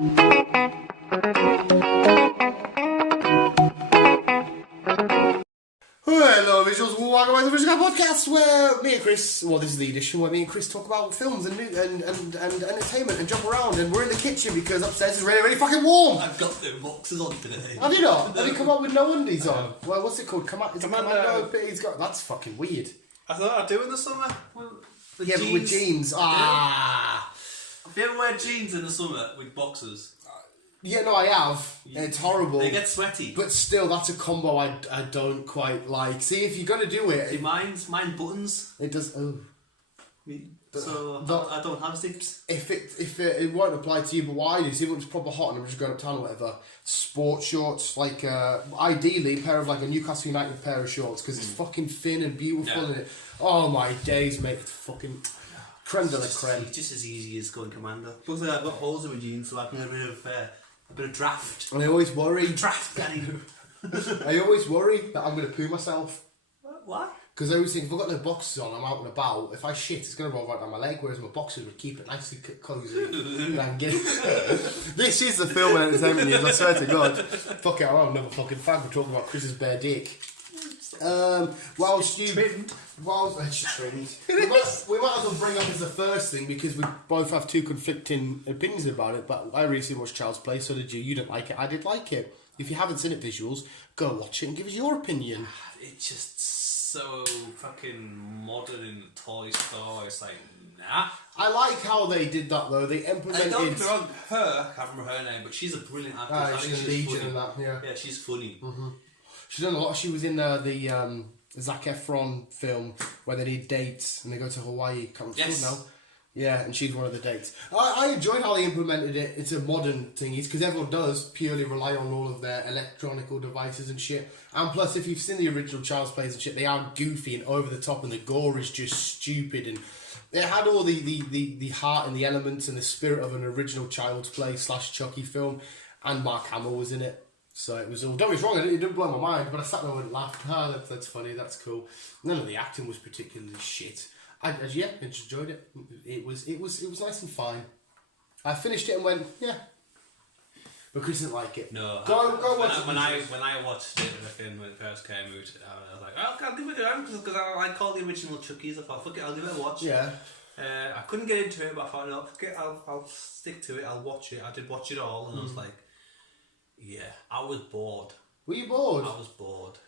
Hello, visuals. Welcome back to the Visual Podcast, where me and Chris, well, this is the edition where me and Chris talk about films and entertainment and jump around. And we're in the kitchen because upstairs is really, really fucking warm. I've got the boxes on today. Have you not? Have you come up with no undies on? Well, what's it called? Commando. He's got. That's fucking weird. I thought I'd do in the summer. But with jeans. Ah. Have you ever wear jeans in the summer with boxers? Yeah, no, I have. It's horrible. They get sweaty. But still, that's a combo I don't quite like. See, if you're going to do it... Mine buttons. It does... Oh. So, I don't have zips. If it won't apply to you, but what I do is if it's proper hot and I'm just going uptown or whatever, sports shorts, like, ideally, a pair of, like, a Newcastle United pair of shorts, because it's fucking thin and beautiful, and oh my days, mate, it's fucking... Creme de la creme. It's just as easy as going commando. Plus, I've got holes in my jeans, so I can get rid of a bit of draft. And I always worry... Draft, Danny. I always worry that I'm going to poo myself. Why? Because I always think, if I've got no boxes on, I'm out and about, if I shit, it's going to roll right down my leg, whereas my boxers would keep it nicely cosy. This is the film and entertainment news, I swear to God. Fuck it, I'm another fucking fan. We're talking about Chris's bare dick. Whilst you... Trimmed. It's trimmed. We might as well bring up as the first thing, because we both have two conflicting opinions about it, but I recently watched Child's Play, so did you. You didn't like it, I did like it. If you haven't seen it visuals, go watch it and give us your opinion. It's just so fucking modern in the toy store. It's like, nah. I like how they did that though. They implemented. Don't get me wrong, I can't remember her name, but she's a brilliant actress. She's a legion in that. Yeah, she's funny. Mm-hmm. She's done a lot. She was in the Zac Efron film where they need dates and they go to Hawaii. Can't remember now. Yeah, and she's one of the dates. I enjoyed how they implemented it into modern thingies, because everyone does purely rely on all of their electronical devices and shit. And plus, if you've seen the original Child's Plays and shit, they are goofy and over the top, and the gore is just stupid. And it had all the heart and the elements and the spirit of an original Child's Play / Chucky film, and Mark Hamill was in it. So it was all... Don't get me wrong, it didn't blow my mind, but I sat there and laughed. That's funny, that's cool. None of the acting was particularly shit. I enjoyed it. It was nice and fine. I finished it and went, yeah. But Chris didn't like it. No. Go watch it. When I watched it when it first came out, I was like, I'll give it a go, because I like all the original Chuckies. I thought, fuck it, I'll give it a watch. Yeah. I couldn't get into it, but I thought, no, fuck it, I'll stick to it, I'll watch it. I did watch it all, and I was like, yeah, I was bored. Were you bored? I was bored.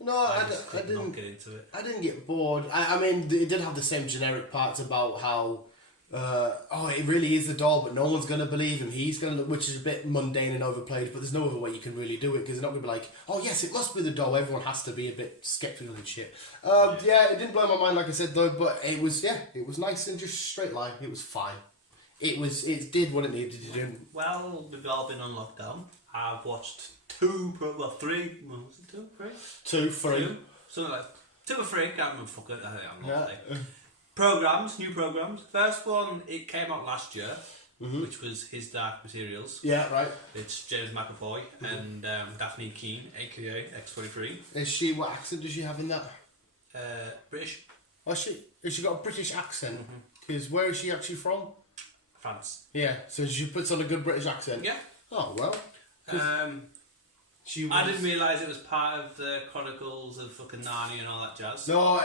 No, I didn't get into it. I didn't get bored. I mean, it did have the same generic parts about how, it really is the doll, but no one's going to believe him. He's going to, which is a bit mundane and overplayed, but there's no other way you can really do it, because they're not going to be like, oh yes, it must be the doll. Everyone has to be a bit skeptical and shit. Yeah, it didn't blow my mind, like I said, though, but it was nice and just straight line. It was fine. It did what it needed to do. Well, we've all been on lockdown. I've watched three. Was it two, three? Something like 2 or 3. Can't remember. Fuck it. I'm not new programs. First one, it came out last year, which was His Dark Materials. Yeah, right. It's James McAvoy and Daphne Keane, aka X23. Is she? What accent does she have in that? British. Oh, has she got a British accent? Because where is she actually from? France. Yeah, so she puts on a good British accent. Yeah. Oh well. I didn't realise it was part of the Chronicles of fucking Narnia and all that jazz. No,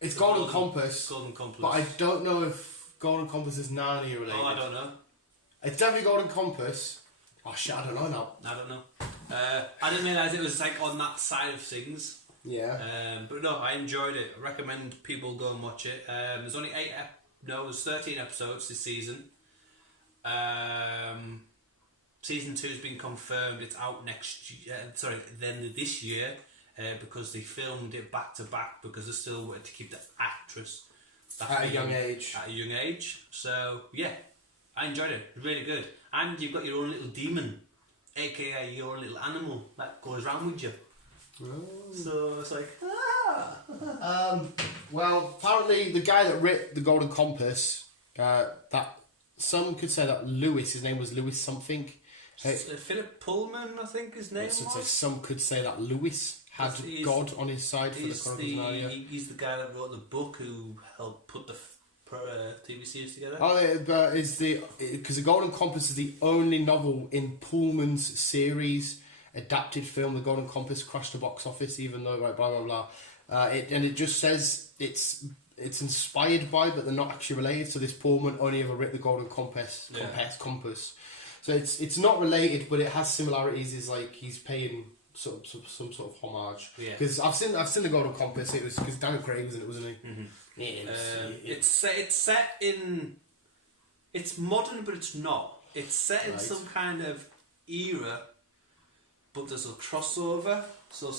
it's Golden Compass. Golden Compass. But I don't know if Golden Compass is Narnia related. Oh, I don't know. It's definitely Golden Compass. Oh shit, I don't know now. I don't know. I didn't realise it was like on that side of things. Yeah. But no, I enjoyed it. I recommend people go and watch it. There's only 13 episodes this season. Season 2 has been confirmed. It's out this year, because they filmed it back to back, because they still wanted to keep the actress at a young age. So yeah, I enjoyed it. Really good. And you've got your own little demon, aka your little animal that goes around with you. Oh. So it's like, well, apparently the guy that wrote the Golden Compass, that some could say that his name was Lewis something. Philip Pullman, I think his name was. Some could say that Lewis had God on his side for the Chronicles of Narnia. He's the guy that wrote the book, who helped put TV series together. Oh, but because the Golden Compass is the only novel in Pullman's series adapted film. The Golden Compass crashed the box office, even though blah blah blah. It just says it's inspired by, but they're not actually related. So this Pullman only ever wrote the Golden Compass. So it's not related, but it has similarities. It's like he's paying some sort of homage. Because I've seen the Golden Compass. It was because Daniel Craig was in it, wasn't he? Mm-hmm. It's set in. It's modern, but it's not. It's set in some kind of era, but there's a crossover. So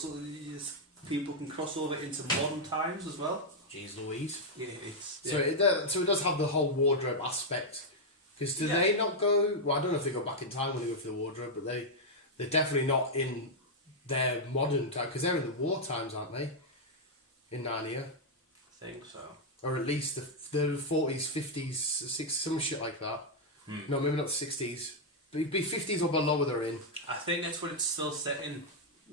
people can cross over into modern times as well. Jeez Louise. Yeah, So it does have the whole wardrobe aspect. Because do they not go? Well, I don't know if they go back in time when they go for the wardrobe, but they're definitely not in their modern time because they're in the war times, aren't they? In Narnia. I think so. Or at least the 40s, 50s, 60s, some shit like that. No, maybe not the 60s. But it'd be 50s or below they're in. I think that's what it's still set in,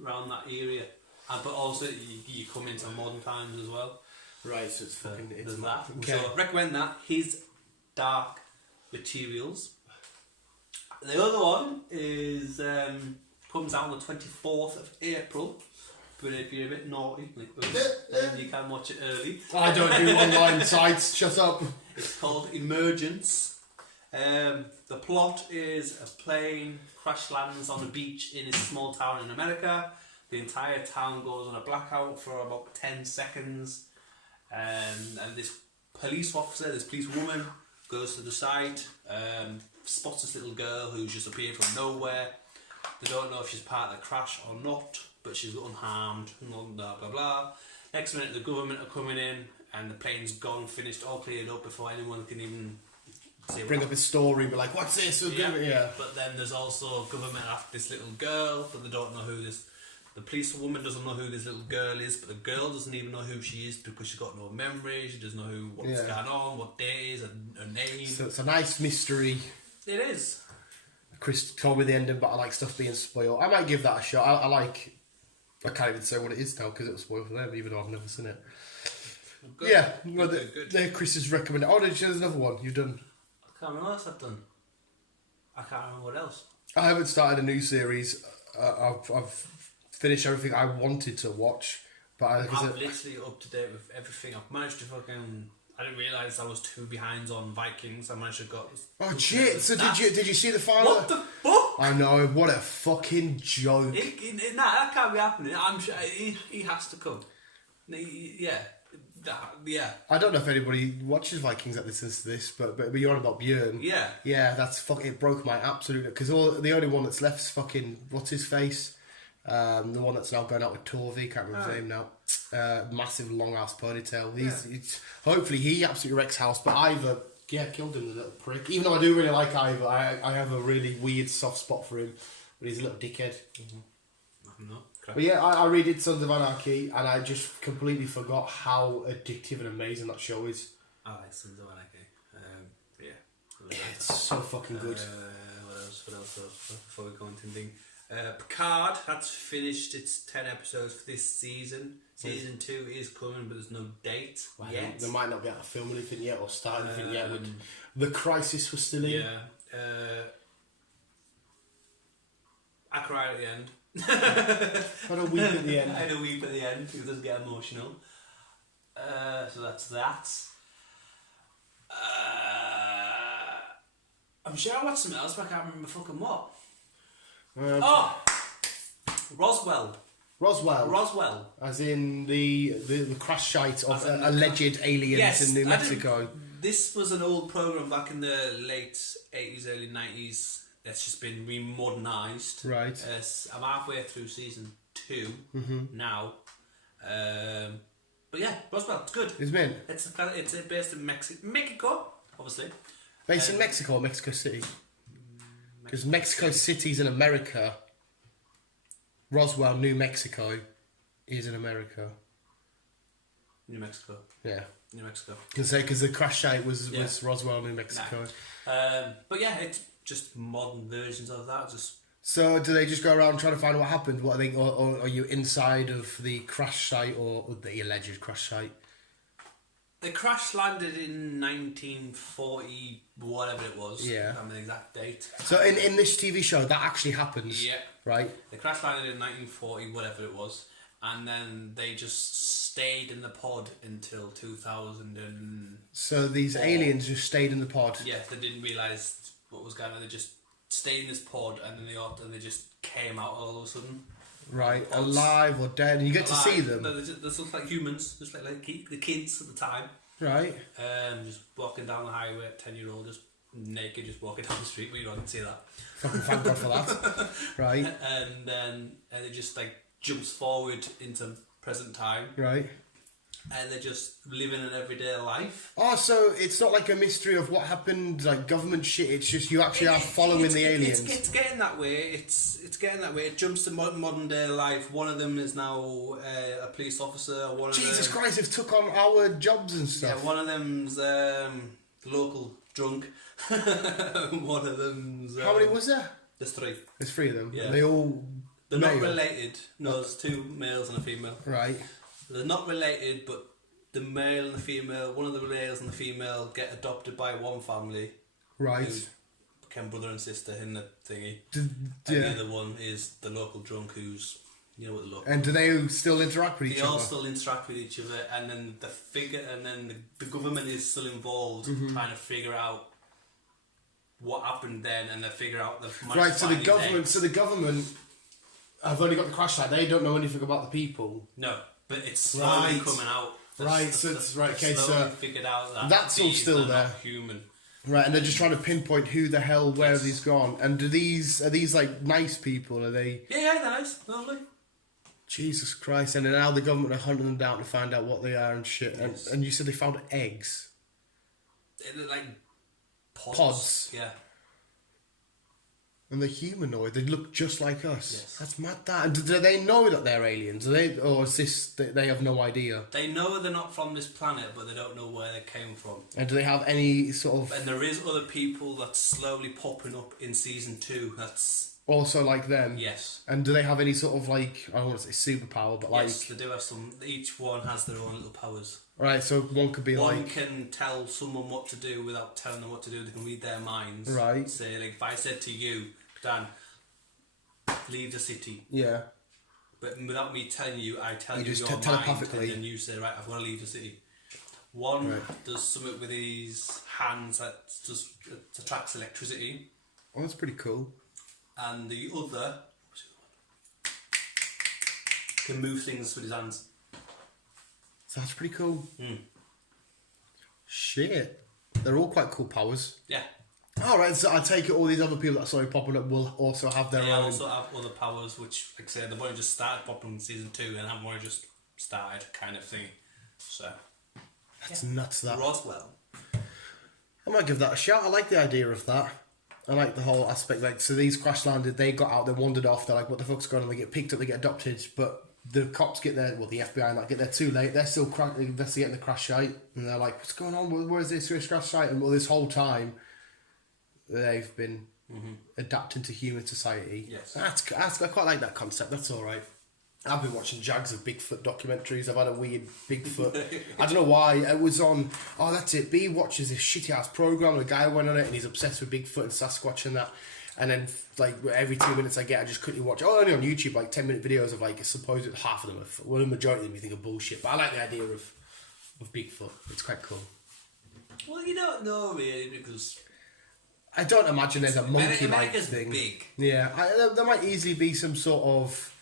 around that area. But also, you come into modern times as well. Right, so it's fucking... There's that. Okay. So I recommend that. His Dark Materials. The other one is comes out on the 24th of April. But if you're a bit naughty, like us, then you can watch it early. I don't do online sites, shut up. It's called Emergence. The plot is a plane crash lands on a beach in a small town in America. The entire town goes on a blackout for about 10 seconds. And this police officer, this police woman, goes to the site, spots this little girl who's just appeared from nowhere. They don't know if she's part of the crash or not, but she's unharmed, blah, blah, blah. Next minute, the government are coming in, and the plane's gone, finished, all cleared up before anyone can even bring up his story, be like, what's this? But then there's also government after this little girl, but they don't know who this... The police woman doesn't know who this little girl is, but the girl doesn't even know who she is because she's got no memory, she doesn't know what's going on, what day it is, and her name. So it's a nice mystery. It is. Chris told me the ending, but I like stuff being spoiled. I might give that a shot. I can't even say what it is now because it was spoiled for them, even though I've never seen it. Good. Yeah, well, they're Chris's recommended. Oh, there's another one you've done. I can't remember what else I've done. I can't remember what else. I haven't started a new series. I've finished everything I wanted to watch, but I'm literally up to date with everything. I've managed to fucking... I didn't realise I was 2 behind on Vikings. I managed to got... Oh shit! So did you see the final? What the fuck? I know, what a fucking joke. That can't be happening. I'm sure he has to come. Yeah. I don't know if anybody watches Vikings that listens to this, but you're on about Björn. Yeah. Yeah, that's fucking... It broke my absolute... Because the only one that's left is fucking... What's his face? The one that's now going out with Torvi, can't remember his name now. Massive long ass ponytail. He's hopefully he absolutely wrecks house, but Ivor, killed him, the little prick. Even though I do really like Ivor, I have a really weird soft spot for him, but he's a little dickhead. But yeah, I redid Sons of Anarchy, and I just completely forgot how addictive and amazing that show is. I like Sons of Anarchy. It's so fucking good. What else? Before we go into anything. Picard has finished its 10 episodes for this season. Season 2 is coming, but there's no date yet. They might not be able to film anything yet or start anything yet. The crisis was still in. Yeah. I cried at the end. Had a weep at the end. I had a weep at the end. It does get emotional. So that's that. I'm sure I watched something else, but I can't remember fucking what. Roswell. As in the crash site of alleged aliens in New Mexico. This was an old program back in the late 80s, early 90s that's just been remodernised. Right. I'm halfway through season 2 now. But yeah, Roswell, it's good. It's been. It's based in Mexico, obviously. Based in Mexico or Mexico City? Because Mexico City's in America. Roswell, New Mexico, is in America. New Mexico. Yeah. New Mexico. I can say because the crash site was Roswell, New Mexico. But yeah, it's just modern versions of that. So do they just go around trying to find what happened? What I think, or are you inside of the crash site or the alleged crash site? They crash landed in 1940, whatever it was. Yeah. I don't remember the exact date. So in this TV show, that actually happens. Yeah. Right. They crash landed in 1940, whatever it was, and then they just stayed in the pod until 2000. So these aliens just stayed in the pod. Yeah, they didn't realise what was going on. They just stayed in this pod, and then they just came out all of a sudden. Right, alive or dead, and you get to see them. No, they look like humans, just like the kids at the time. Right. Just walking down the highway, 10-year-old, just naked, just walking down the street. But you don't see that. Fucking thank God for that. Right. And then it just like jumps forward into present time. Right. And they're just living an everyday life. Oh, so it's not like a mystery of what happened, like government shit. It's just you actually are following the aliens. It's getting that way. It's getting that way. It jumps to modern day life. One of them is now a police officer. Jesus Christ, they've took on our jobs and stuff. Yeah, one of them's the local drunk. One of them's. How many was there? There's 3. There's 3 of them. Yeah. They're not related. No, there's 2 males and a female. Right. They're not related, but the male and the female, one of the males and the female get adopted by one family. Right. Who become brother and sister in the thingy. And the other one is the local drunk who's, you know what the local... And do they still interact with each other? They all still interact with each other, and then the government is still involved trying to figure out what happened then, and they figure out the... Right, so the government have only got the crash site. They don't know anything about the people. No. But it's slowly coming out. Right, so it's right. Okay, so figured out that that's all still there. Not human. Right, and they're just trying to pinpoint who the hell, where have these gone? And are these like nice people? Are they? Yeah, they're nice, lovely. Jesus Christ! And now the government are hunting them down to find out what they are and shit. Yes. And you said they found eggs. They look like pods. Yeah. And they're humanoid. They look just like us. Yes. That's mad. That. And do they know that they're aliens? Or is this they have no idea? They know they're not from this planet, but they don't know where they came from. And do they have any sort of? And there is other people that's slowly popping up in season 2. That's also like them. Yes. And do they have any sort of like, I don't want to say superpower, but yes, they do have some. Each one has their own little powers. Right, so one could be one can tell someone what to do without telling them what to do. They can read their minds. Right. Say, like, if I said to you, Dan, leave the city. Yeah. But without me telling you, I tell you just your mind, telepathically. and then you say, right, I've got to leave the city. One does something with his hands that just attracts electricity. Oh, that's pretty cool. And the other can move things with his hands. So that's pretty cool. Mm. Shit. They're all quite cool powers. Yeah. Alright, so I take it all these other people that started popping up will also have their own... They also have other powers, which, like I said, they've only just started popping in season 2 and haven't only just started kind of thing. So... That's nuts, that. Roswell. I might give that a shot. I like the idea of that. I like the whole aspect. Like, so these crash landed, they got out, they wandered off, they're like, what the fuck's going on? They get picked up, they get adopted, but the cops get there, well, the FBI and that get there too late. They're still investigating the crash site, and they're like, what's going on? Where's this crash site? And well, this whole time, they've been adapting to human society. Yes. I quite like that concept. That's all right. I've been watching jags of Bigfoot documentaries. I've had a weird Bigfoot. I don't know why. It was on... Oh, that's it. B watches this shitty-ass program. And a guy went on it and he's obsessed with Bigfoot and Sasquatch and that. And then, like, every 2 minutes I get, I just quickly watch... Oh, only on YouTube, like, 10-minute videos of, like, supposed... Half of them are... Well, the majority of them you think are bullshit. But I like the idea of Bigfoot. It's quite cool. Well, you don't know, really, because... I don't imagine there's a monkey-like America's thing. Big. Yeah. There might easily be some sort of...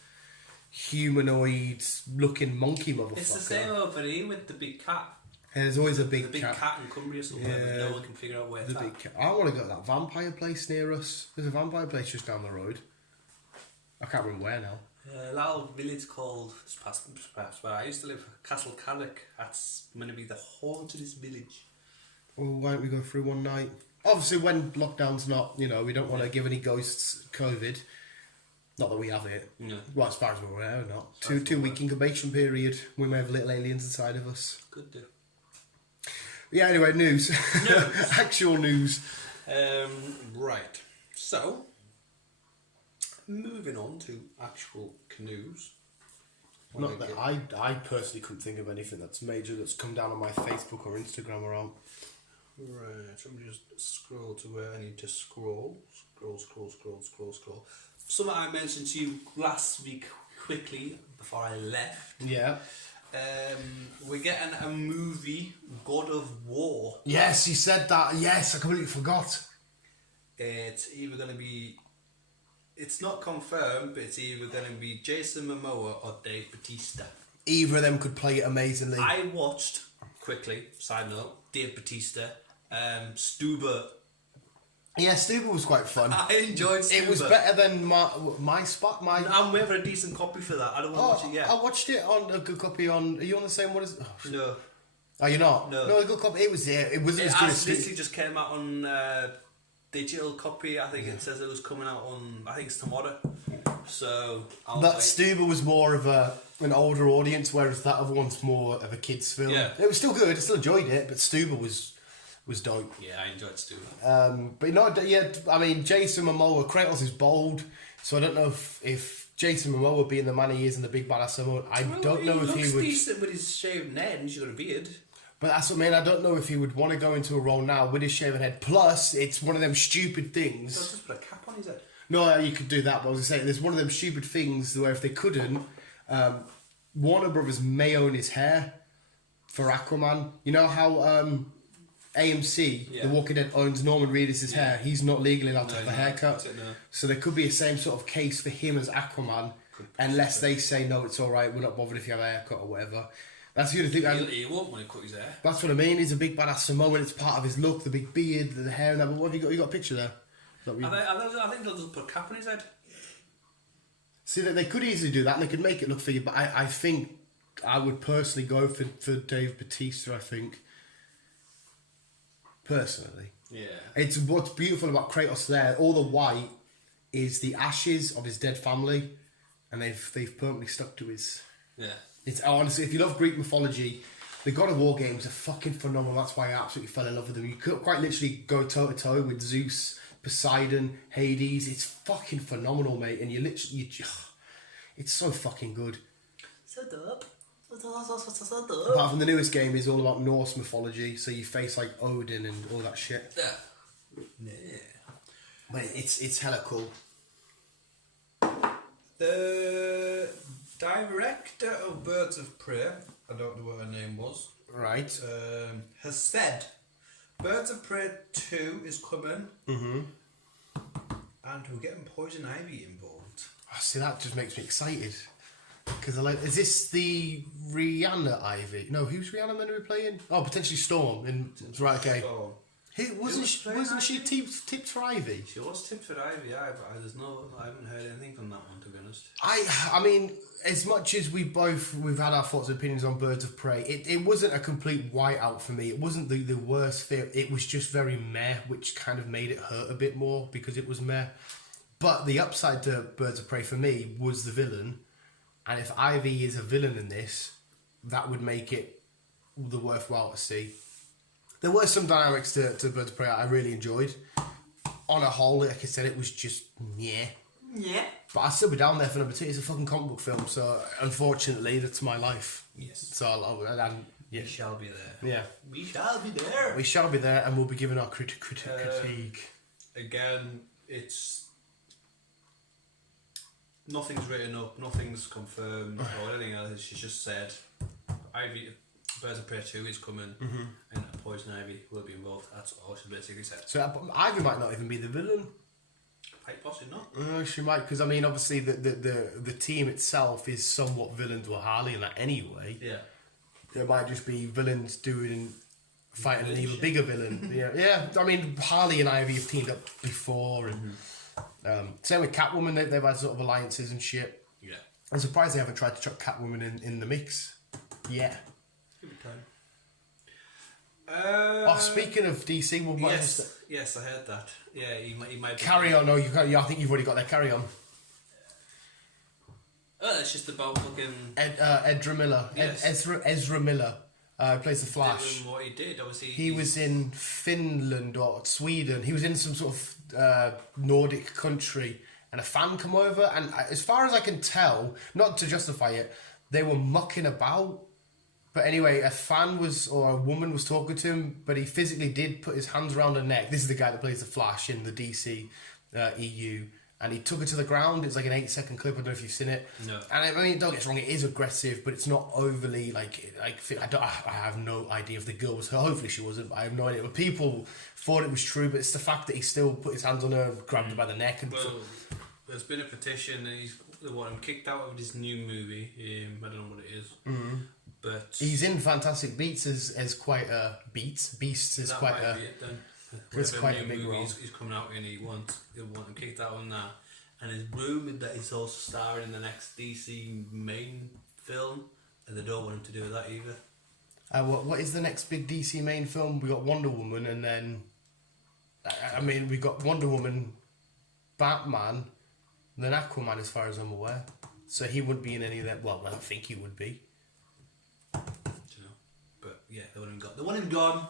humanoid looking monkey motherfucker. It's the same over here with the big cat. And there's always a the big big cat in Cumbria somewhere, but no one can figure out where it's at. I want to go to that vampire place near us. There's a vampire place just down the road. I can't remember where now. A little village called, just past where I used to live, Castle Carrick. That's going to be the hauntedest village. Well, why don't we go through one night? Obviously, when lockdown's not, we don't want to give any ghosts COVID. Not that we have it. No. Well, as far as we're aware, not. Two-week incubation period. We may have little aliens inside of us. Could do. Yeah, anyway, news. Actual news. Right. So, moving on to actual news. Not that I personally couldn't think of anything that's major that's come down on my Facebook or Instagram or on. Right, let me just scroll to where I need to scroll. Scroll. Something I mentioned to you last week quickly before I left. Yeah. We're getting a movie, God of War. Yes, you said that. Yes, I completely forgot. It's either going to be... It's not confirmed, but it's either going to be Jason Momoa or Dave Bautista. Either of them could play it amazingly. I watched, quickly, side note, Dave Bautista, Stuber. Yeah, Stuber was quite fun. I enjoyed Stuber. It was better than my spot. I'm waiting for a decent copy for that. I don't want to watch it yet. I watched it on a good copy on... Are you on the same one as... Oh, no. Oh, you're not? No, a good copy. It was there. It wasn't as good as... It literally just came out on digital copy. I think it says it was coming out on... I think it's tomorrow. So... That Stuber was more of an older audience, whereas that other one's more of a kid's film. Yeah. It was still good. I still enjoyed it, but Stuber was dope. Yeah, I enjoyed Stuber. But no, yeah, I mean, Jason Momoa, Kratos is bold, so I don't know if Jason Momoa being the man he is in the big badass mode, I don't know if he would... He looks decent with his shaved head and he's got a beard. But that's what I mean, I don't know if he would want to go into a role now with his shaven head. Plus, it's one of them stupid things... So just put a cap on his head. No, you could do that, but I was going to say, there's one of them stupid things where if they couldn't, Warner Brothers may own his hair for Aquaman. You know how... AMC, The Walking Dead, owns Norman Reedus' hair. He's not legally allowed to have a haircut. So there could be a same sort of case for him as Aquaman, unless they say, no, it's alright, we're not bothered if you have a haircut or whatever. That's the other thing. He won't when he cut his hair. That's what I mean. He's a big badass Samoan. It's part of his look, the big beard, the hair and that. But what have you got? You got a picture there? I think they'll just put a cap on his head. See, they could easily do that and they could make it look figured, but I think I would personally go for Dave Bautista, I think. Personally. Yeah. It's what's beautiful about Kratos there, all the white is the ashes of his dead family, and they've permanently stuck to his... Yeah. It's honestly, if you love Greek mythology, the God of War games are fucking phenomenal. That's why I absolutely fell in love with them. You could quite literally go toe to toe with Zeus, Poseidon, Hades. It's fucking phenomenal, mate. And it's so fucking good. So dope. Apart from the newest game is all about Norse mythology, so you face like Odin and all that shit. Yeah. But it's hella cool. The director of Birds of Prey, I don't know what her name was, right, has said Birds of Prey 2 is coming, and we're getting Poison Ivy involved. Oh, see, that just makes me excited. Because I like, is this the Rihanna Ivy? No, who's Rihanna meant to be playing? Oh, potentially Storm. Right, okay. Storm. Wasn't she tipped for Ivy? She was tipped for Ivy, yeah, but I haven't heard anything from that one, to be honest. I mean, as much as we've had our thoughts and opinions on Birds of Prey, it wasn't a complete whiteout for me. It wasn't the worst fit. It was just very meh, which kind of made it hurt a bit more because it was meh. But the upside to Birds of Prey for me was the villain. And if Ivy is a villain in this, that would make it the worthwhile to see. There were some dynamics to Birds of Prey I really enjoyed. On a whole, like I said, it was just yeah. Yeah. But I'll still be down there for number 2. It's a fucking comic book film, so unfortunately, that's my life. Yes. So yeah. We shall be there. Yeah. We shall be there. We shall be there, and we'll be giving our critique. Again, it's... Nothing's written up, nothing's confirmed or anything else. She's just said Birds of Prey 2 is coming and Poison Ivy will be involved. That's all she basically said. So Ivy might not even be the villain. Quite possibly not. She might, because I mean, obviously the team itself is somewhat villains with Harley in that anyway. Yeah. There might just be villains fighting an even bigger villain. Yeah. I mean, Harley and Ivy have teamed up before and... same with Catwoman, they've had sort of alliances and shit. Yeah. I'm surprised they haven't tried to chuck Catwoman in the mix. Yeah. Give it time. Speaking of DC, yes, I heard that. Yeah, he might. Carry on. No, I think you've already got that. Carry on. It's just about fucking Ezra Miller. Yes. Ezra Miller plays the Flash. Doing what he did, obviously. He was in Finland or Sweden. He was in some sort of Nordic country, and a fan come over. And as far as I can tell, not to justify it, they were mucking about. But anyway, a woman was talking to him, but he physically did put his hands around her neck. This is the guy that plays the Flash in the DC EU. And he took her to the ground. It's like an 8-second clip. I don't know if you've seen it. No. And I mean, don't get us wrong, it is aggressive, but it's not overly I have no idea if the girl was her. Hopefully she wasn't. But I have no idea. But people thought it was true. But it's the fact that he still put his hands on her, grabbed her by the neck, and. Well, there's been a petition, and they want him kicked out of his new movie. I don't know what it is. Mm-hmm. But he's in Fantastic Beasts as quite a Beasts is quite a. It's quite a big role. He's coming out and he'll want him kicked out on that. And it's rumoured that he's also starring in the next DC main film, and they don't want him to do that either. What is the next big DC main film? We got Wonder Woman, and then we got Wonder Woman, Batman, and then Aquaman, as far as I'm aware. So he wouldn't be in any of that. Well, I don't think he would be. I don't know, but yeah, they want him gone.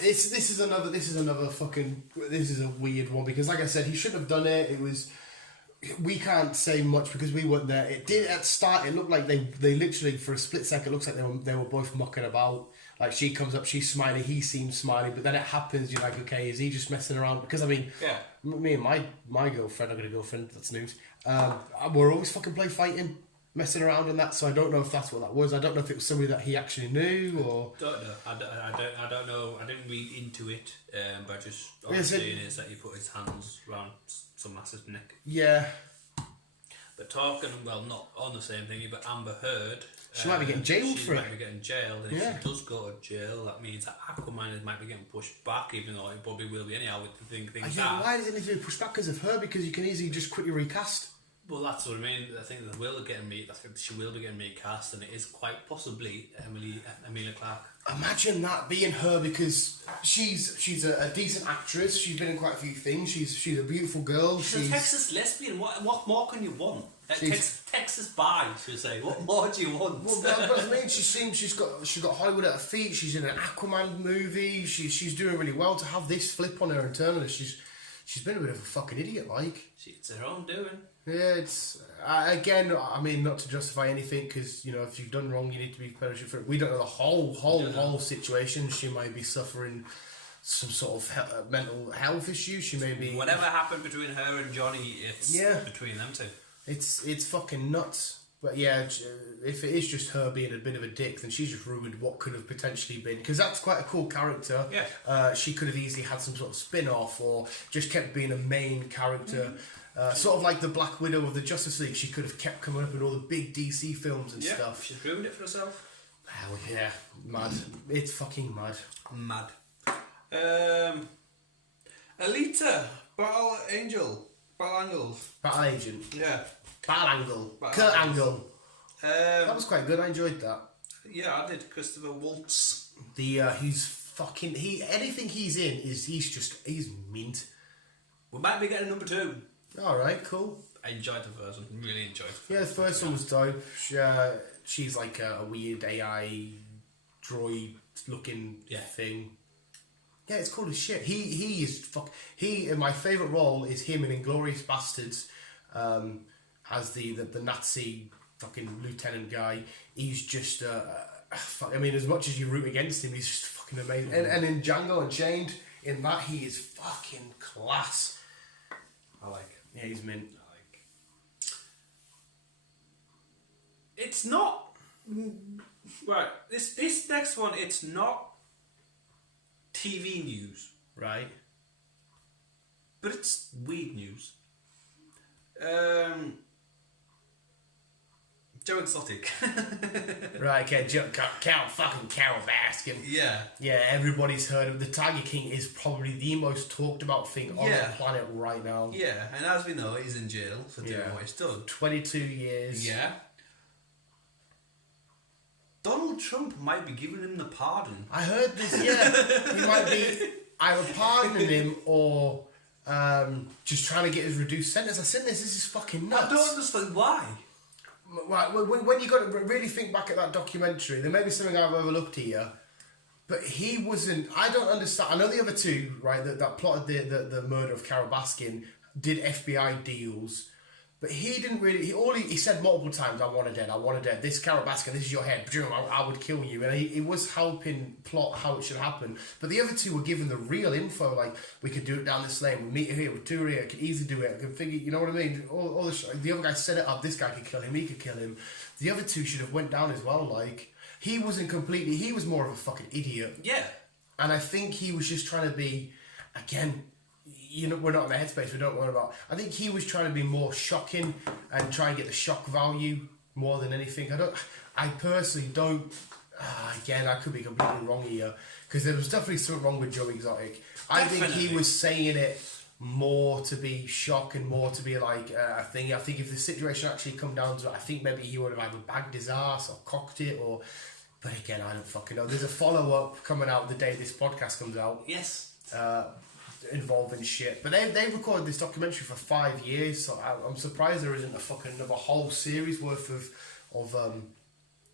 This is a weird one because, like I said, he shouldn't have done it. We can't say much because we weren't there. It did at start. It looked like they literally for a split second. It looks like they were both mucking about. Like she comes up, she's smiling, he seems smiling, but then it happens. You're like, okay, is he just messing around? Because I mean, yeah. Me and my girlfriend, I've got a girlfriend. That's news. We're always fucking play fighting. Messing around and that, so I don't know if that's what that was. I don't know if it was somebody that he actually knew or. Don't know. I don't know. I didn't read into it, but just saying is that he put his hands around some lass's neck. Yeah. But talking, not on the same thing, but Amber Heard. She might be getting jailed for it. She might be getting jailed, and if she does go to jail, that means that Aquaman might be getting pushed back, even though it probably will be anyhow with the things. Why does it need to be pushed back because of her? Because you can easily just quickly recast. Well, that's what I mean. I think that she will be getting recast, and it is quite possibly Emilia Clarke. Imagine that being her, because she's a decent actress. She's been in quite a few things. She's a beautiful girl. She's a Texas lesbian. What more can you want? Texas bi, should I say? What more do you want? Well, that's what I mean. She's got Hollywood at her feet. She's in an Aquaman movie. She's doing really well. To have this flip on her internally, she's been a bit of a fucking idiot. Like it's her own doing. Yeah, it's again. I mean, not to justify anything, because if you've done wrong, you need to be punished for it. We don't know the whole situation. She might be suffering some sort of mental health issue. She may be. Whatever happened between her and Johnny, it's between them two. It's fucking nuts. But yeah, if it is just her being a bit of a dick, then she's just ruined what could have potentially been. Because that's quite a cool character. Yeah. She could have easily had some sort of spin-off or just kept being a main character. Sort of like the Black Widow of the Justice League. She could have kept coming up in all the big DC films and stuff. She's ruined it for herself. Hell yeah. Mad. It's fucking mad. Mad. Alita. Battle Angel. Battle Angels. Battle Agent. Yeah. Battle Angle. Kurt Angle. That was quite good. I enjoyed that. Yeah, I did. Christopher Waltz. He's fucking... anything he's in, he's mint. We might be getting number 2. Alright, cool. I enjoyed the first one. Really enjoyed it. Yeah, the first one was dope. She's like a weird AI droid looking thing. Yeah, it's cool as shit. He is my favourite role is him in Inglourious Bastards, as the Nazi fucking lieutenant guy. He's just I mean, as much as you root against him, he's just fucking amazing. And in Django Unchained, in that he is fucking class. I like. Yeah, he's mint. It's not right. This next one, it's not TV news, right? But it's weed news. Joe Exotic. Right, okay, Carol Baskin. Yeah. Yeah, everybody's heard of the Tiger King. Is probably the most talked about thing on the planet right now. Yeah, and as we know, he's in jail for doing what he's done. 22 years. Yeah. Donald Trump might be giving him the pardon. I heard this, yeah. He might be either pardoning him or just trying to get his reduced sentence. I said this is fucking nuts. I don't understand why. Right, when you got to really think back at that documentary, there may be something I've overlooked here, but he wasn't. I don't understand. I know the other two, right, that plotted the murder of Carol Baskin did FBI deals, But he didn't really. He said multiple times, "I want her dead. I want her dead. This Carol Baskin, this is your head. I would kill you." And he was helping plot how it should happen. But the other two were given the real info. Like, we could do it down this lane. We meet her here. We do her here. I could easily do it. I could figure. You know what I mean? All the other guy set it up. This guy could kill him. He could kill him. The other two should have went down as well. Like, he wasn't completely. He was more of a fucking idiot. Yeah. And I think he was just trying to be, again. You know, we're not in the headspace. We don't worry about. I think he was trying to be more shocking and try and get the shock value more than anything. I personally don't. Again, I could be completely wrong here because there was definitely something wrong with Joe Exotic. I think he was saying it more to be shock and more to be like a thing. I think if the situation actually come down to it, I think maybe he would have either bagged his ass or cocked it or. But again, I don't fucking know. There's a follow up coming out the day this podcast comes out. Yes. Involving shit, but they recorded this documentary for 5 years, so I'm surprised there isn't a fucking another whole series worth of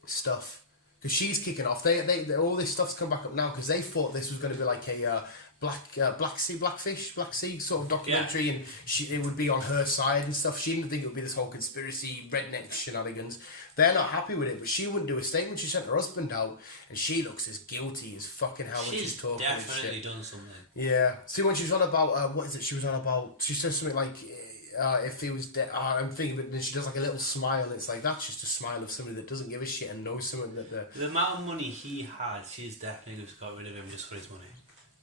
stuff because she's kicking off. They all this stuff's come back up now because they thought this was going to be like a Black Sea sort of documentary, and it would be on her side and stuff. She didn't think it would be this whole conspiracy redneck shenanigans. They're not happy with it, but she wouldn't do a statement. She sent her husband out, and she looks as guilty as fucking hell when she's talking. She's definitely done something. Yeah. See, when she was on about what is it? She was on about. She said something like, "If he was dead," I'm thinking, but then she does like a little smile. And it's like that's just a smile of somebody that doesn't give a shit and knows something that the amount of money he had, she's definitely just got rid of him just for his money.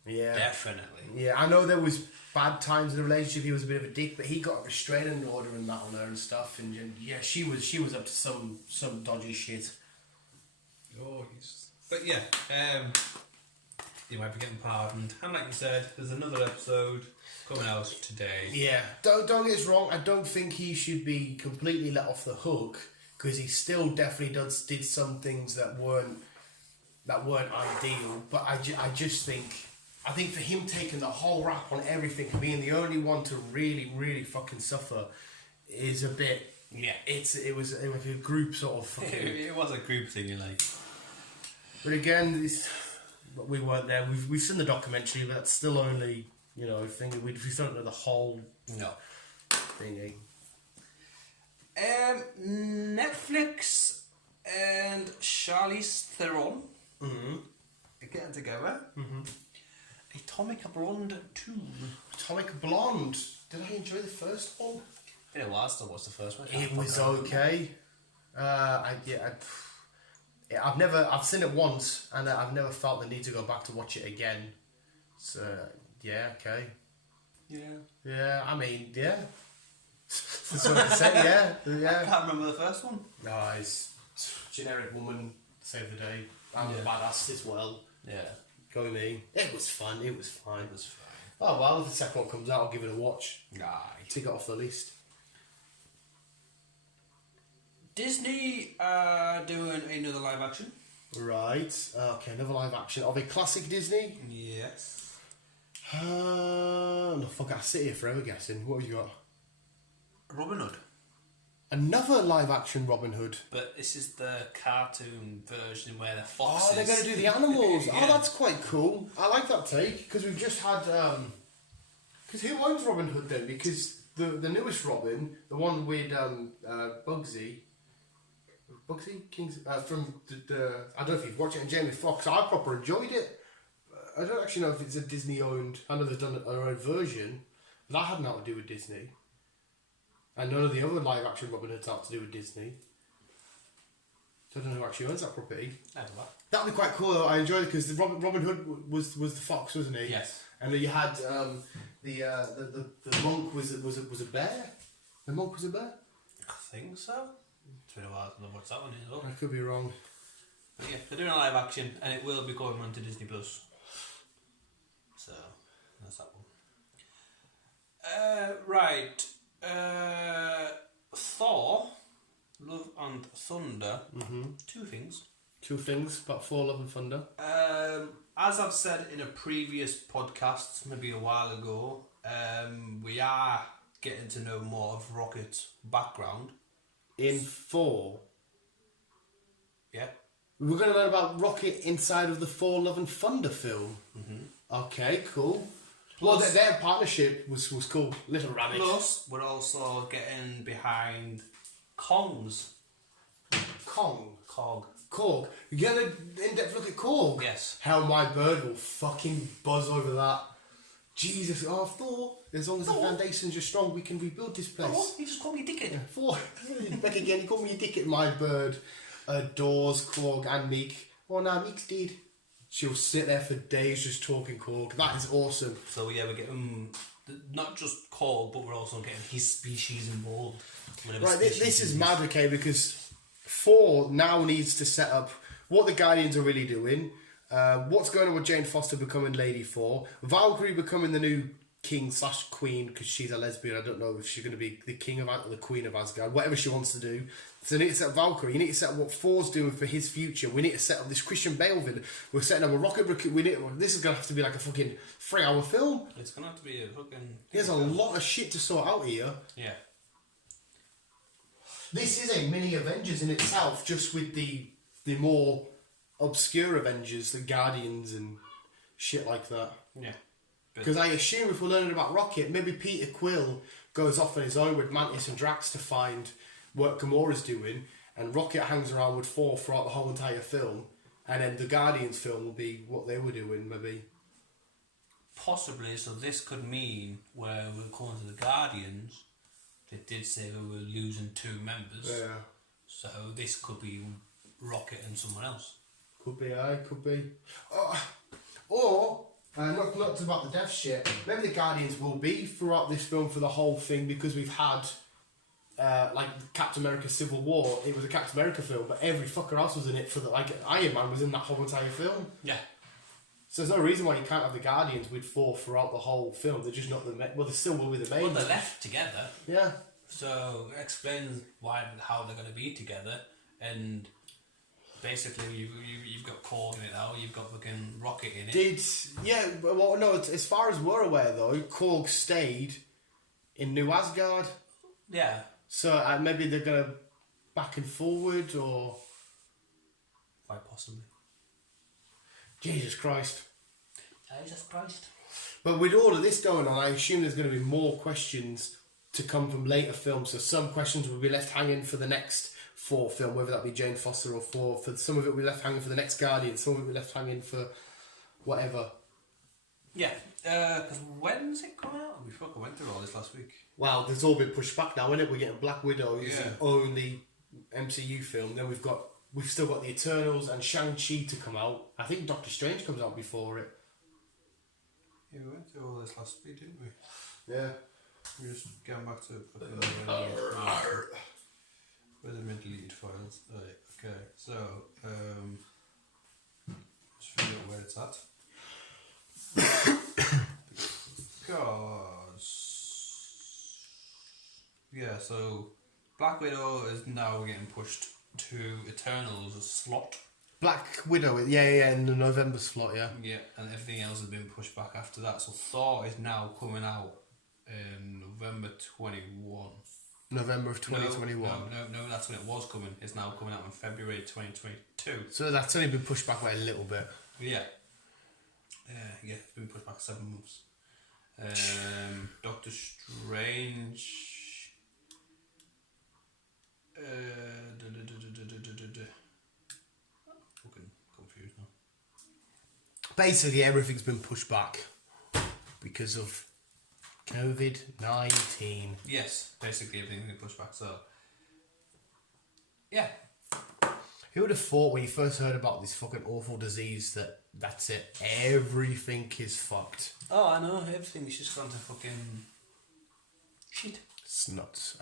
Yeah, definitely. Yeah, I know there was bad times in the relationship. He was a bit of a dick, but he got a restraining order and that on her and stuff. And yeah, she was up to some dodgy shit. Oh, but yeah, you might be getting pardoned. And like you said, there's another episode coming out today. Yeah, don't get us wrong. I don't think he should be completely let off the hook because he still definitely did some things that weren't ideal. But I just think. I think for him taking the whole rap on everything and being the only one to really, really fucking suffer is a bit. Yeah. It was a group sort of fucking. It was a group thing, you like. But again, we weren't there. We've seen the documentary, but that's still only thing. We don't know the whole. No. Thingy. Netflix and Charlize Theron. Mm-hmm. Getting together. Mm-hmm. Atomic Blonde 2. Atomic Blonde. Did I enjoy the first one? It was. That was the first one. It was okay. I've seen it once, and I've never felt the need to go back to watch it again. So yeah, okay. Yeah. Yeah, I mean, yeah. That's what I say. Yeah. I can't remember the first one. No, it's generic woman save the day. I'm a badass as well. Yeah. Go me. It was fun. It was fine. Oh well, if the second one comes out, I'll give it a watch. Take it off the list. Disney doing another live action. Right. Okay, another live action of a classic Disney. Yes. No, fuck! I sit here forever guessing. What have you got? Robin Hood. Another live action Robin Hood. But this is the cartoon version where the foxes. Oh, they're going to do the animals. Yeah. Oh, that's quite cool. I like that take because we've just had. Because who owns Robin Hood then? Because the newest Robin, the one with Bugsy Kings from the I don't know if you've watched it, and Jamie Foxx. I proper enjoyed it. I don't actually know if it's a Disney owned. I know they've done their own version, but that had nothing to do with Disney. And none of the other live action Robin Hoods have to do with Disney. So I don't know who actually owns that property. That'd be quite cool though. I enjoyed it because Robin Hood was the fox, wasn't he? Yes. And then you had the monk was a bear. The monk was a bear. I think so. It's been a while since I've watched that one as well. I could be wrong. But yeah, they're doing a live action and it will be going on to Disney Plus. So that's that one. Right. Thor, Love and Thunder. Mm-hmm. Two things about Thor, Love and Thunder. As I've said in a previous podcast, maybe a while ago, we are getting to know more of Rocket's background. In Thor? Yeah. We're going to learn about Rocket inside of the Thor, Love and Thunder film. Mm-hmm. Okay, cool. Well, their partnership was cool. Little Rabbit. Plus, we're also getting behind Kong's. Korg. You get an in-depth look at Korg? Yes. How my bird will fucking buzz over that. Jesus, Thor. As long as the foundations are strong, we can rebuild this place. Oh, you just called me a dickhead. Thor. Back again, he called me a dickhead. My bird adores Korg and Meek. Oh, no, Meek's dead. She'll sit there for days just talking Korg. That is awesome. So, yeah, we're getting not just Korg, but we're also getting his species involved. Right, this is mad, okay, because Thor now needs to set up what the Guardians are really doing, what's going on with Jane Foster becoming Lady Thor, Valkyrie becoming the new king/queen, because she's a lesbian. I don't know if she's going to be the king of or the queen of Asgard, whatever she wants to do. So you need to set up Valkyrie, you need to set up what Thor's doing for his future. We need to set up this Christian Bale villain. We're setting up a rocket. This is going to have to be like a fucking 3-hour film. It's going to have to be a fucking... There's a lot of shit to sort out here. Yeah. This is a mini Avengers in itself, just with the more obscure Avengers, the Guardians and shit like that. Yeah. Because I assume if we're learning about Rocket, maybe Peter Quill goes off on his own with Mantis and Drax to find what Gamora's doing, and Rocket hangs around with Thor throughout the whole entire film, and then the Guardians film will be what they were doing, maybe. Possibly, so this could mean where we're going to the Guardians, they did say we were losing 2 members. Yeah. So this could be Rocket and someone else. Could be, could be. Or, not about the death shit, maybe the Guardians will be throughout this film for the whole thing, because we've had, like, Captain America Civil War, it was a Captain America film, but every fucker else was in it for the, like, Iron Man was in that whole entire film. Yeah. So there's no reason why you can't have the Guardians with Thor throughout the whole film. They're just not well, they still will be the main. Well, they're left together. Yeah. So it explains how they're going to be together, and basically you've got Korg in it now. You've got fucking Rocket in it. Well, no. As far as we're aware, though, Korg stayed in New Asgard. Yeah. So maybe they're gonna back and forward, or quite possibly. Jesus Christ. Jesus Christ. But with all of this going on, I assume there's going to be more questions to come from later films. So some questions will be left hanging for the next Thor film, whether that be Jane Foster or Thor. For some of it will be left hanging for the next Guardian. Some of it will be left hanging for whatever. Yeah. Because when's it coming out? We fucking went through all this last week. Well, it's all been pushed back now, isn't it? We're getting Black Widow is the only MCU film. Then we've still got the Eternals and Shang-Chi to come out. I think Doctor Strange comes out before it. Yeah, we went through all this last week, didn't we? Yeah. We're just going back to where the deleted files. Right, okay, so just figure out where it's at. Because so Black Widow is now getting pushed to Eternals slot. Black Widow, yeah, in the November slot, yeah. Yeah, and everything else has been pushed back after that. So Thor is now coming out in November 21. November of 2021. No, that's when it was coming. It's now coming out in February 2022. So that's only been pushed back by a little bit. Yeah. Yeah, it's been pushed back 7 months. Doctor Strange. Fucking confused now. Basically, everything's been pushed back because of COVID-19. Yes, basically everything's been pushed back. So, yeah. Who would have thought when you first heard about this fucking awful disease that's it? Everything is fucked. Oh, I know. Everything's just gone to fucking shit. It's nuts.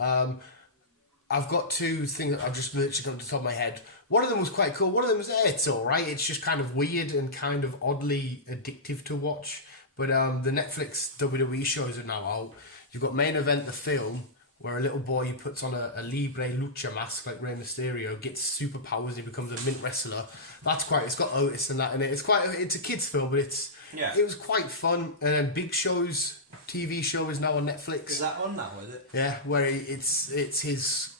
I've got 2 things that I've just literally got to the top of my head. One of them was quite cool. One of them was, it's alright. It's just kind of weird and kind of oddly addictive to watch. But the Netflix WWE shows are now out. You've got Main Event, the film, where a little boy puts on a Libre Lucha mask like Rey Mysterio, gets superpowers, and he becomes a mint wrestler. That's quite. It's got Otis and that in it. It's a kids film, but it was quite fun. And then Big Show's TV show is now on Netflix. Is that on now? Is it? Yeah, where it's his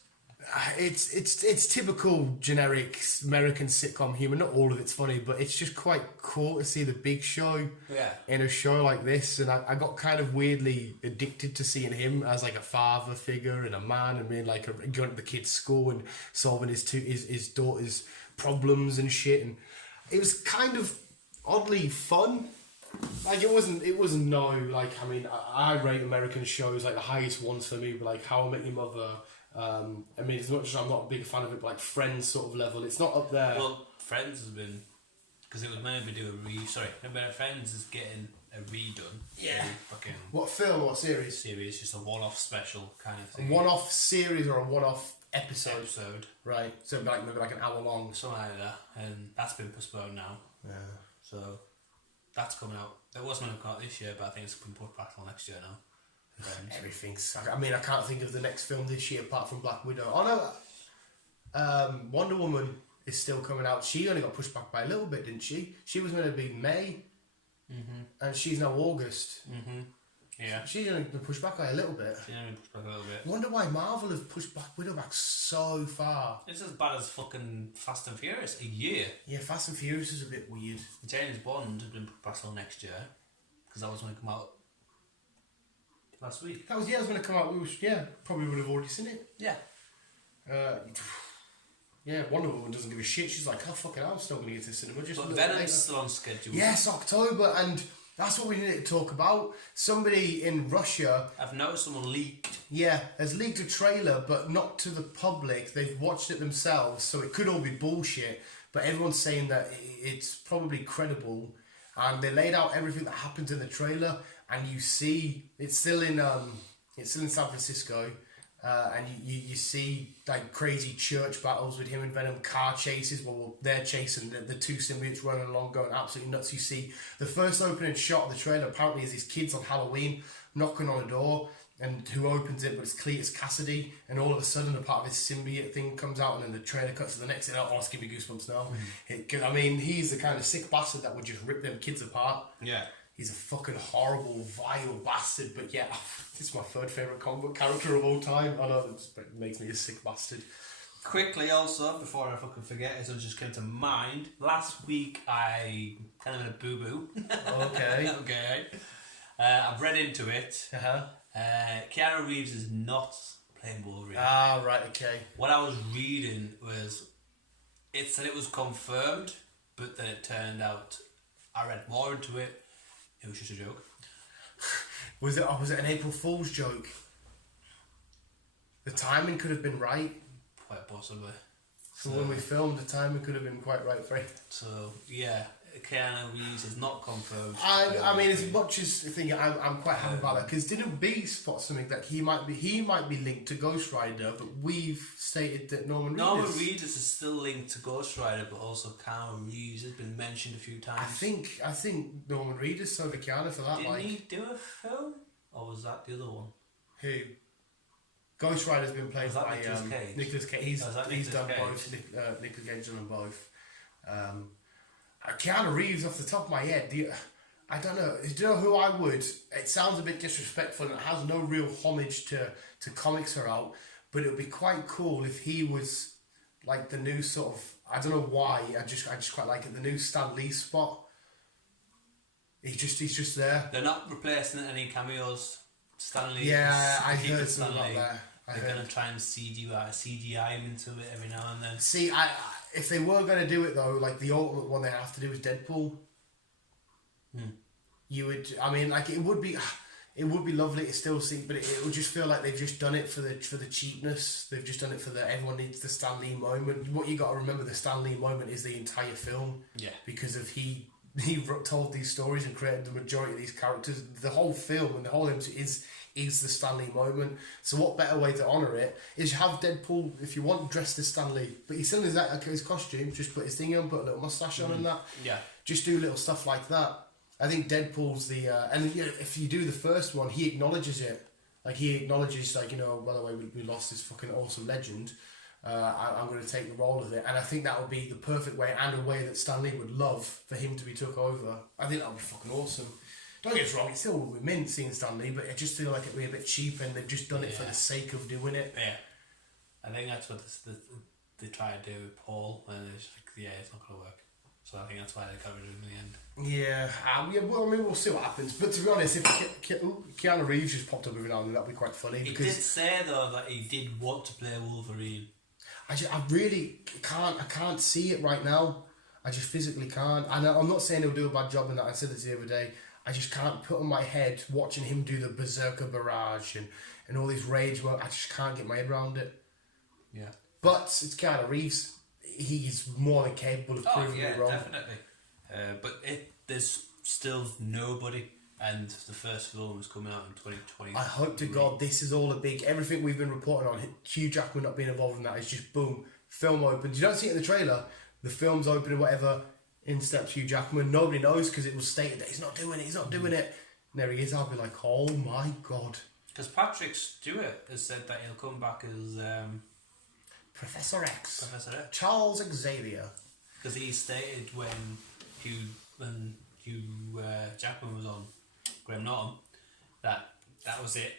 It's typical generic American sitcom humor. Not all of it's funny, but it's just quite cool to see the Big Show in a show like this. And I got kind of weirdly addicted to seeing him as like a father figure and a man, and being like going to the kid's school and solving his daughter's problems and shit. And it was kind of oddly fun. Like it wasn't no, like, I mean, I rate American shows, like the highest ones for me were like How I Met Your Mother. I mean, as much as I'm not a big fan of it, but like Friends sort of level, it's not up there. Well, Friends has been, because it was meant to do Friends is getting a redone. Yeah. What film or series? Series, just a one-off special kind of thing. A one-off series or a one-off episode? Right. So like maybe like an hour long. Something like that. And that's been postponed now. Yeah. So that's coming out. It wasn't going to come out this year, but I think it's been put back till next year now. Everything's... I mean, I can't think of the next film this year apart from Black Widow. Oh no, Wonder Woman is still coming out. She only got pushed back by a little bit, didn't she? She was meant to be May, and she's now August. Yeah. She's only been pushed back by a little bit. Wonder why Marvel have pushed Black Widow back so far. It's as bad as fucking Fast and Furious. A year. Yeah, Fast and Furious is a bit weird. James Bond has been put back till next year, because that was going to come out last week. That was going to come out. Probably would have already seen it. Yeah. Yeah, Wonder Woman doesn't give a shit. She's like, oh, fucking hell, I'm still going to get to the cinema. But Venom's still on schedule. Yes, October, and that's what we need to talk about. Somebody in Russia... I've noticed someone leaked. Yeah, has leaked a trailer, but not to the public. They've watched it themselves, so it could all be bullshit, but everyone's saying that it's probably credible, and they laid out everything that happens in the trailer, and you see... It's still in San Francisco, and you see like crazy church battles with him and Venom, car chases while they're chasing the two symbiotes running along going absolutely nuts. You see the first opening shot of the trailer apparently is these kids on Halloween knocking on a door, and who opens it, but it's Cletus Cassidy, and all of a sudden a part of his symbiote thing comes out, and then the trailer cuts to the next thing. Oh, it's giving me goosebumps now. I mean, he's the kind of sick bastard that would just rip them kids apart. Yeah. He's a fucking horrible, vile bastard, but yeah, it's my third favourite comic book character of all time. I know, it makes me a sick bastard. Quickly also, before I fucking forget, as it just came to mind, last week I kind of had a boo-boo. Okay. Okay. I've read into it. Keanu Reeves is not playing Wolverine. Ah, right, okay. What I was reading was, it said it was confirmed, but then it turned out, I read more into it, it was just a joke. Was it an April Fool's joke? The timing could have been right. Quite possibly. So when we filmed, the timing could have been quite right for it. So, yeah, Keanu Reeves is not confirmed. I mean, as much as I think I'm quite happy about that, because didn't B spot something that he might be linked to Ghost Rider, but we've stated that Norman Reedus is still linked to Ghost Rider, but also Keanu Reeves has been mentioned a few times. I think Norman Reedus over Keanu for that. Didn't he do a film, or was that the other one? Who? Ghost Rider's been played by Nicolas Cage. He's done both. Nicolas Cage done them both. Keanu Reeves, off the top of my head, I don't know. Do you know who I would? It sounds a bit disrespectful and it has no real homage to comics are out, but it would be quite cool if he was like the new sort of, I don't know why, I just quite like it, the new Stan Lee spot. He's just there. They're not replacing any cameos. Stan Lee. Yeah, I heard something about that. They're going to try and CGI him into it every now and then. See, if they were going to do it though, like the ultimate one they have to do is Deadpool. You would, I mean, like it would be lovely to still see, but it would just feel like they've just done it for the cheapness. They've just done it for everyone needs the Stan Lee moment. What you got to remember, the Stan Lee moment is the entire film. Yeah. Because of he told these stories and created the majority of these characters. The whole film and the whole is the Stan Lee moment. So what better way to honour it is have Deadpool, if you want, dressed as Stan Lee. But he's still in his costume, just put his thing on, put a little moustache on and that. Yeah. Just do little stuff like that. I think Deadpool's the... and you know, if you do the first one, he acknowledges it. Like, he acknowledges, like, you know, by the way, we lost this fucking awesome legend. I'm going to take the role of it. And I think that would be the perfect way, and a way that Stan Lee would love for him to be took over. I think that would be fucking awesome. Don't get us wrong, it still would be mint seeing Stan Lee, but I just feel like it'd be a bit cheap and they've just done it for the sake of doing it. Yeah. I think that's what they try to do with Paul, and it's like, it's not going to work. So I think that's why they got rid of him in the end. Yeah, well, I mean, we'll see what happens. But to be honest, if Keanu Reeves just popped up every now and then, that'd be quite funny. He did say though that he did want to play Wolverine. I really can't see it right now. I just physically can't. And I'm not saying he'll do a bad job in that. I said this the other day. I just can't put in my head watching him do the Berserker Barrage and all these rage. Well, I just can't get my head around it. Yeah. But it's Keanu Reeves. He's more than capable of proving me wrong. Definitely. But there's still nobody, and the first film is coming out in 2020. I hope to God this is all a big... Everything we've been reporting on, Hugh Jackman not being involved in that, is just boom, film opens. You don't see it in the trailer. The film's open and whatever, in steps Hugh Jackman. Nobody knows because it was stated that he's not doing it, And there he is. I'll be like, oh my God. Because Patrick Stewart has said that he'll come back as... Professor X. Charles Xavier. Because he stated when Hugh Jackman was on Graham Norton that was it.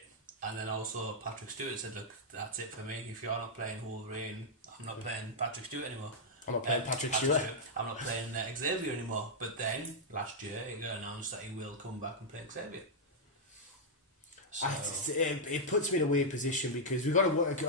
And then also Patrick Stewart said, look, that's it for me. If you're not playing Wolverine, I'm not playing Patrick Stewart anymore. I'm not playing Patrick Stewart. I'm not playing Xavier anymore. But then, last year, it got announced that he will come back and play Xavier. So. It puts me in a weird position because we've got to work...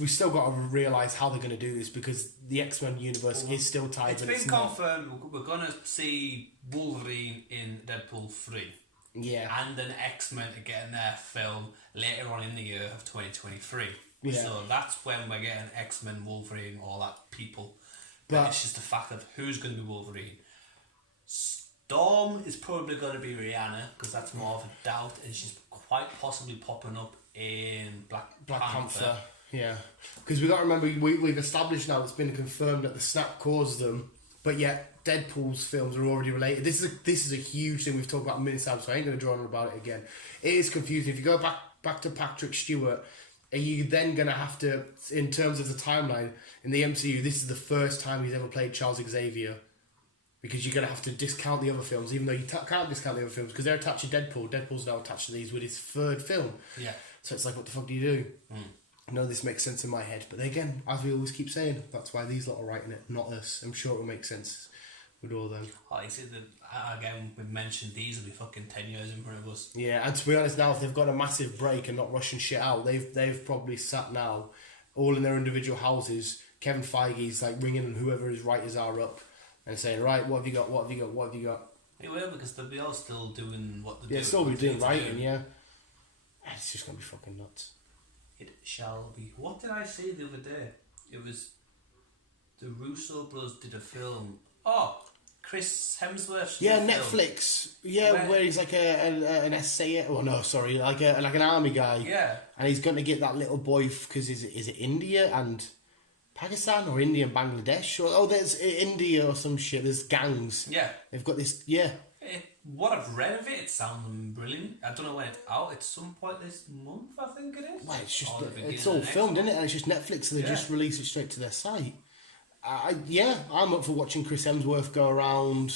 We still got to realise how they're going to do this because the X-Men universe is still tied. It's been confirmed we're going to see Wolverine in Deadpool 3. Yeah. And an X-Men are getting their film later on in the year of 2023. Yeah. So that's when we're getting X-Men, Wolverine, all that people. But it's just the fact of who's going to be Wolverine. Storm is probably going to be Rihanna because that's more of a doubt, and she's quite possibly popping up in Black Panther. Yeah, because we got to remember we've established now, it's been confirmed that the snap caused them, but yet Deadpool's films are already related. This is a huge thing we've talked about many times, so I ain't going to draw on about it again. It is confusing. If you go back to Patrick Stewart, are you then going to have to, in terms of the timeline in the MCU, this is the first time he's ever played Charles Xavier, because you're going to have to discount the other films, even though you can't discount the other films because they're attached to Deadpool. Deadpool's now attached to these with his third film. Yeah. So it's like, what the fuck do you do? I know this makes sense in my head, but again, as we always keep saying, that's why these lot are writing it, not us. I'm sure it'll make sense with all them. Oh, you see, again, we've mentioned these will be fucking 10 years in front of us. Yeah, and to be honest now, if they've got a massive break and not rushing shit out, they've probably sat now, all in their individual houses. Kevin Feige's like ringing whoever his writers are up and saying, right, what have you got, what have you got, what have you got? They will, because they'll be all still doing what they're doing. Yeah, still be doing writing, yeah. It's just going to be fucking nuts. It shall be. What did I see the other day? It was the Russo brothers did a film. Oh, Chris Hemsworth. Yeah, Netflix. Yeah, where he's like an essay. Oh no, sorry, like an army guy. Yeah. And he's going to get that little boy because is it India and Pakistan or India and Bangladesh or there's India or some shit. There's gangs. Yeah. They've got this. Yeah. What I've read of it, it sounds brilliant. I don't know when it's out. It's some point this month, I think it is. Well, it's all filmed, isn't it? And it's just Netflix, so they just release it straight to their site. I'm up for watching Chris Hemsworth go around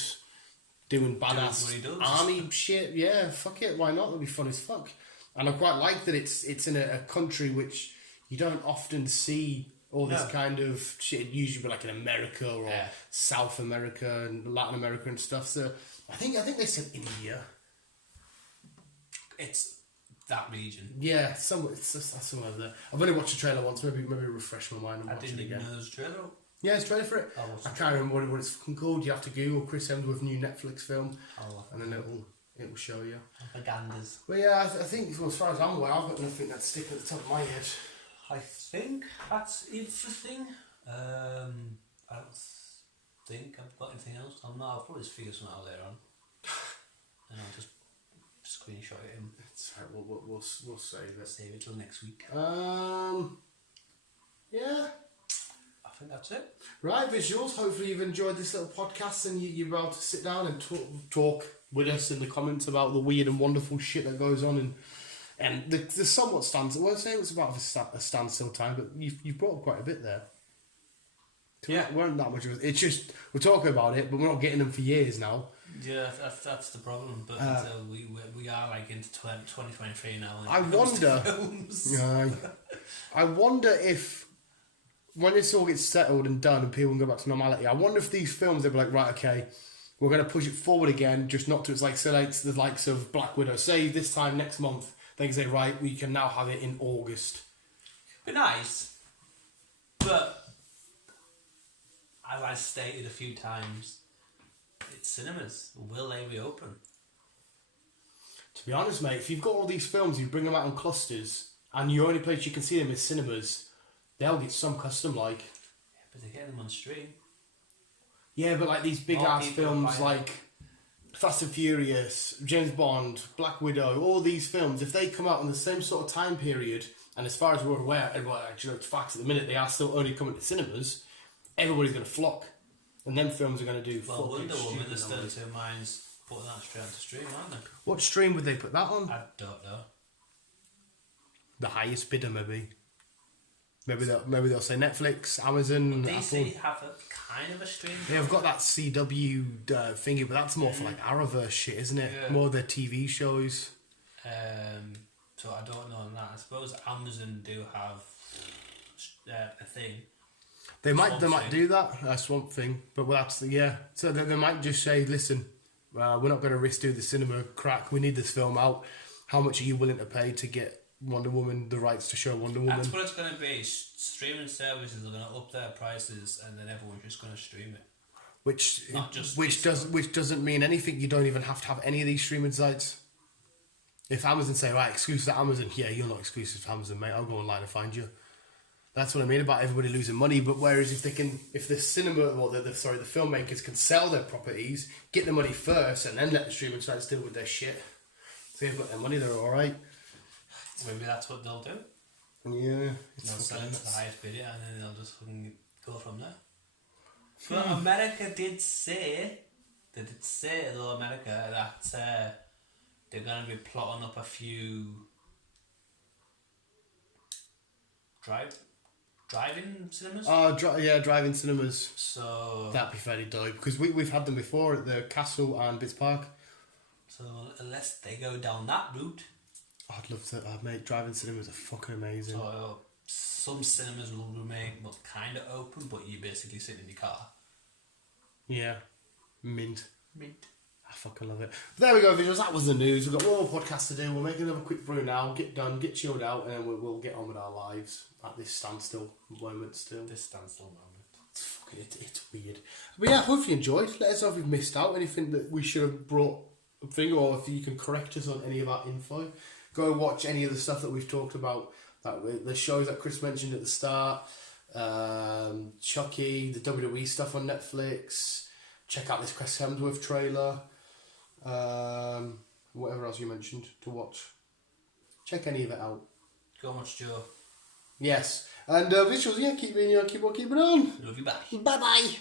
doing badass army shit. Yeah, fuck it, why not? It'll be fun as fuck. And I quite like that it's in a country which you don't often see all this kind of shit. It'd usually be like in America or South America and Latin America and stuff. So I think they said India. It's that region. Yeah, somewhere there. I've only watched the trailer once. Maybe refresh my mind and watch it again. I didn't even know there was a trailer. Yeah, there's a trailer for it. I can't remember what it's fucking called. You have to Google Chris Hemsworth new Netflix film, and then it will show you. Propagandas. But yeah, I think as far as I'm aware, I've got nothing that's sticking at the top of my head. I think that's everything. I don't think I've got anything else. I'll probably just figure something out later on, and I'll just screenshot it in. It's right. We'll save it. Save it till next week. Yeah. I think that's it. Right, visuals. Hopefully you've enjoyed this little podcast and you're able to sit down and talk with us in the comments about the weird and wonderful shit that goes on and the somewhat standstill. I won't say it was about a standstill time, but you've brought up quite a bit there. Yeah, we weren't that much of it. It's just we're talking about it, but we're not getting them for years now. Yeah, that's the problem. But we are like into 2023 now. I wonder. I wonder if, when this all gets settled and done and people can go back to normality, I wonder if these films, they'll be like, right, okay, we're going to push it forward again, just not to its like, so like the likes of Black Widow. Say this time next month, they can say, right, we can now have it in August. Be nice, but as I stated a few times, it's cinemas. Will they reopen? To be honest, mate, if you've got all these films, you bring them out in clusters, and the only place you can see them is cinemas, they'll get some custom like. Yeah, but they're getting them on stream. Yeah, but like these big ass films like Fast and Furious, James Bond, Black Widow, all these films, if they come out in the same sort of time period, and as far as we're aware, everybody actually knows facts at the minute, they are still only coming to cinemas, everybody's going to flock. And them films are going to do well, Wonder Woman, there's still two minds putting that straight onto stream, aren't they? What stream would they put that on? I don't know. The highest bidder, maybe. Maybe they'll say Netflix, Amazon, well, DC Apple. have a kind of a stream. Yeah, I've got that CW thingy, but that's more for like Arrowverse shit, isn't it? Yeah. More their TV shows. So I don't know on that. I suppose Amazon do have a thing. They might do that, Swamp Thing, but that's So they might just say, listen, we're not going to risk doing the cinema crack. We need this film out. How much are you willing to pay to get Wonder Woman the rights to show Wonder Woman? That's what it's going to be. Streaming services are going to up their prices, and then everyone's just going to stream it. Which doesn't mean anything. You don't even have to have any of these streaming sites. If Amazon say, right, exclusive to Amazon, yeah, you're not exclusive to Amazon, mate. I'll go online and find you. That's what I mean about everybody losing money. But whereas if the filmmakers can sell their properties, get the money first, and then let the streaming sites deal with their shit. If they've got their money, they're all right. Maybe that's what they'll do. Yeah, they'll sell it to the highest bidder, and then they'll just go from there. But America did say though, America, that they're going to be plotting up a few drive-in cinemas? Drive-in cinemas. So that'd be fairly dope, because we've had them before at the Castle and Bits Park. So unless they go down that route, I'd love to. Mate, drive-in cinemas are fucking amazing. So some cinemas will remain kind of open, but you're basically sitting in your car. Yeah, mint. I fucking love it. But there we go, visuals. That was the news. We've got one more podcast to do. We'll make another quick brew now, get done, get chilled out, and then we'll get on with our lives at this standstill moment still. It's fucking, it's weird. But yeah, I hope you enjoyed. Let us know if we've missed out, anything that we should have brought a thing, or if you can correct us on any of our info. Go watch any of the stuff that we've talked about. The shows that Chris mentioned at the start. Chucky, the WWE stuff on Netflix. Check out this Chris Hemsworth trailer. Whatever else you mentioned to watch. Check any of it out. Go watch Joe. Yes. And visuals, keep on keeping on. Love you, bye. Bye bye.